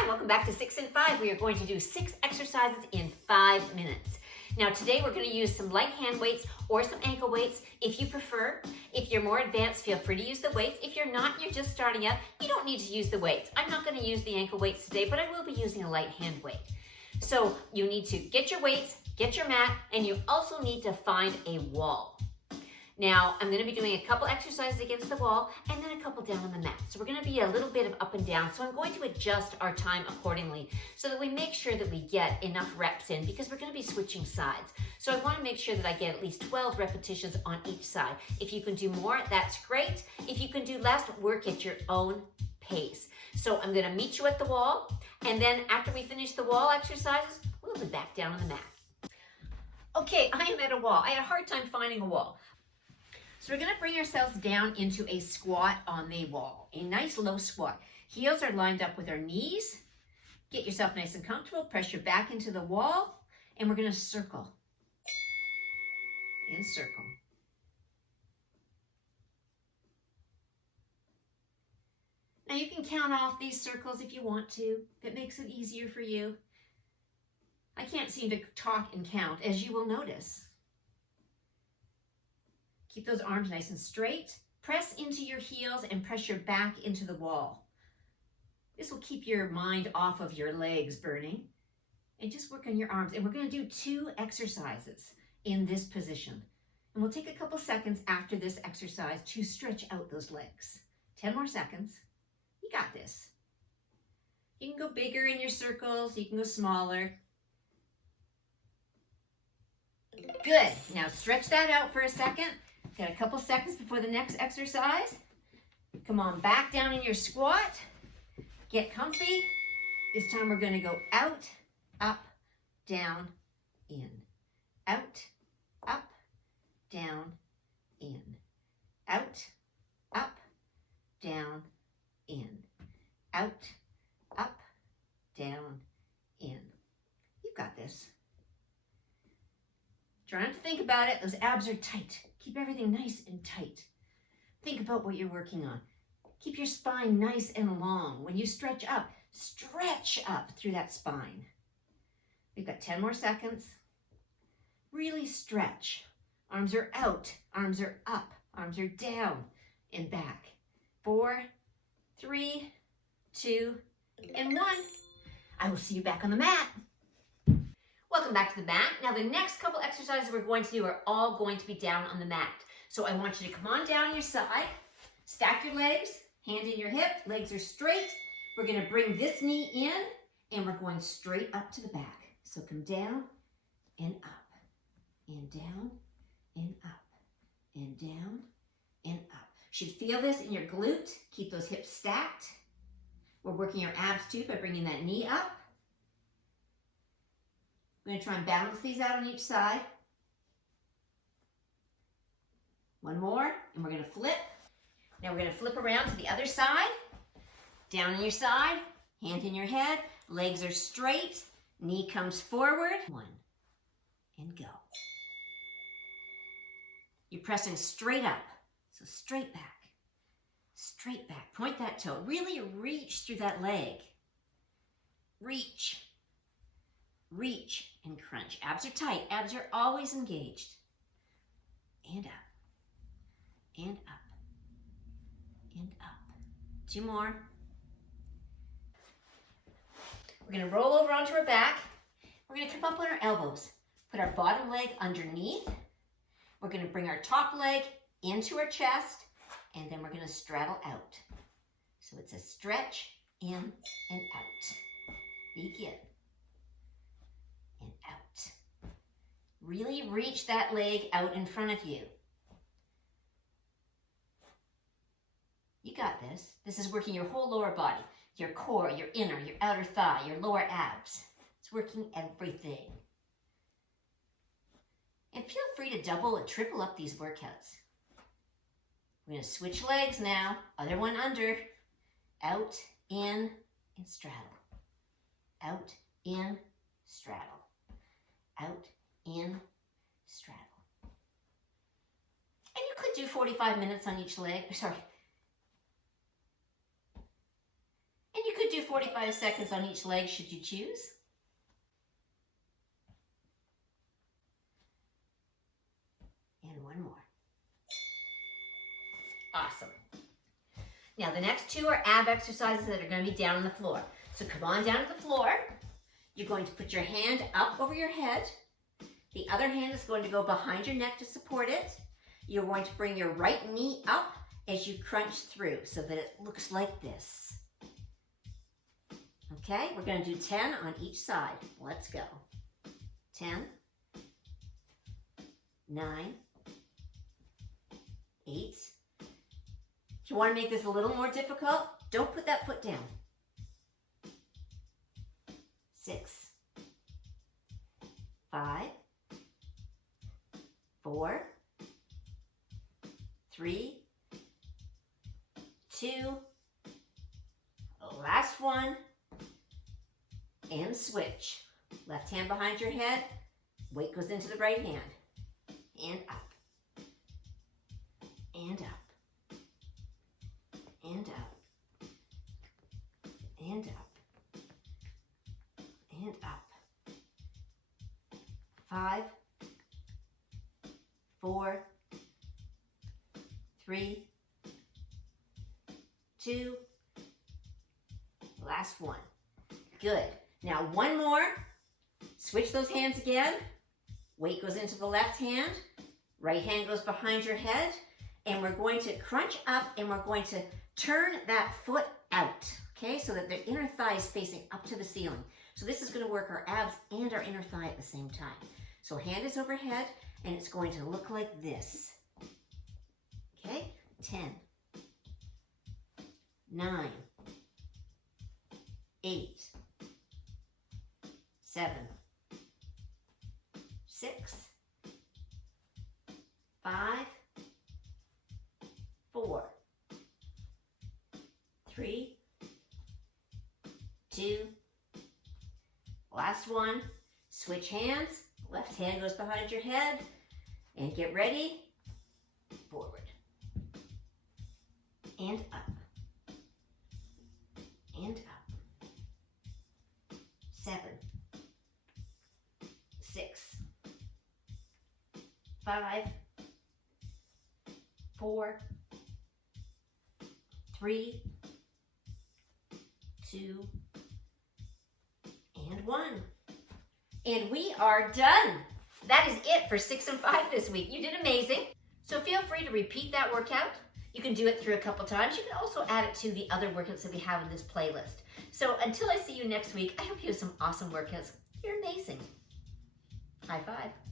Hi, welcome back to 6 in 5. We are going to do 6 exercises in 5 minutes. Now today we're going to use some light hand weights or some ankle weights if you prefer. If you're more advanced, feel free to use the weights. If you're not, you're just starting out, you don't need to use the weights. I'm not going to use the ankle weights today, but I will be using a light hand weight. So you need to get your weights, get your mat, and you also need to find a wall. Now, I'm going to be doing a couple exercises against the wall and then a couple down on the mat. So we're going to be a little bit of up and down. So I'm going to adjust our time accordingly so that we make sure that we get enough reps in because we're going to be switching sides. So I want to make sure that I get at least 12 repetitions on each side. If you can do more, that's great. If you can do less, work at your own pace. So I'm going to meet you at the wall, and then after we finish the wall exercises, we'll be back down on the mat. Okay, I am at a wall. I had a hard time finding a wall. So we're going to bring ourselves down into a squat on the wall, a nice low squat. Heels are lined up with our knees. Get yourself nice and comfortable. Press your back into the wall, and we're going to circle and circle. Now you can count off these circles if you want to, if it makes it easier for you. I can't seem to talk and count, as you will notice. Keep those arms nice and straight. Press into your heels and press your back into the wall. This will keep your mind off of your legs burning. And just work on your arms. And we're going to do 2 exercises in this position. And we'll take a couple seconds after this exercise to stretch out those legs. 10 more seconds. You got this. You can go bigger in your circles. You can go smaller. Good. Now stretch that out for a second. Got a couple seconds before the next exercise. Come on back down in your squat. Get comfy. This time we're going to go out, up, down, in. Out, up, down, in. Out, up, down, in. Out, up, down, in. You've got this. Try not to think about it. Those abs are tight. Keep everything nice and tight. Think about what you're working on. Keep your spine nice and long. When you stretch up through that spine. We've got 10 more seconds. Really stretch. Arms are out, arms are up, arms are down and back. 4, 3, 2, and 1. I will see you back on the mat. Welcome back to the mat. Now the next couple exercises we're going to do are all going to be down on the mat. So I want you to come on down your side, stack your legs, hand in your hip, legs are straight. We're going to bring this knee in and we're going straight up to the back. So come down and up, and down and up, and down and up. You should feel this in your glute. Keep those hips stacked. We're working our abs too by bringing that knee up. We're going to try and balance these out on each side. One more, and we're going to flip. Now we're going to flip around to the other side. Down on your side, hand in your head, legs are straight, knee comes forward. 1, and go. You're pressing straight up, so straight back. Straight back. Point that toe. Really reach through that leg. Reach. Reach and crunch. Abs are tight. Abs are always engaged. And up. And up. And up. 2 more. We're going to roll over onto our back. We're going to come up on our elbows. Put our bottom leg underneath. We're going to bring our top leg into our chest. And then we're going to straddle out. So it's a stretch in and out. Begin. And out. Really reach that leg out in front of you. You got this. This is working your whole lower body, your core, your inner, your outer thigh, your lower abs. It's working everything. And feel free to double or triple up these workouts. We're going to switch legs now. Other one under. Out, in, and straddle. Out, in, straddle. Out, in, straddle. And you could do 45 minutes on each leg. Sorry. And you could do 45 seconds on each leg should you choose. And one more. Awesome. Now the next two are ab exercises that are going to be down on the floor. So come on down to the floor. You're going to put your hand up over your head. The other hand is going to go behind your neck to support it. You're going to bring your right knee up as you crunch through so that it looks like this. Okay, we're going to do 10 on each side. Let's go. 10, 9, 8. If you want to make this a little more difficult, don't put that foot down. 6, 5, 4, 3, 2, last one, and switch. Left hand behind your head, weight goes into the right hand, and up, and up, and up, and up, and up. 5, 4, 3, 2, last one. Good. Now one more. Switch those hands again. Weight goes into the left hand. Right hand goes behind your head. And we're going to crunch up and we're going to turn that foot out. Okay, so that the inner thigh is facing up to the ceiling. So this is going to work our abs and our inner thigh at the same time. So hand is overhead and it's going to look like this. Okay, 10, 9, 8, 7, 6, 5, 4, 3, 2, last one. Switch hands. Left hand goes behind your head. And get ready. Forward. And up. And up. 7, 6, 5, 4, 3, 2, and 1. And we are done. That is it for 6 and 5 this week. You did amazing. So feel free to repeat that workout. You can do it through a couple times. You can also add it to the other workouts that we have in this playlist. So until I see you next week, I hope you have some awesome workouts. You're amazing. High five.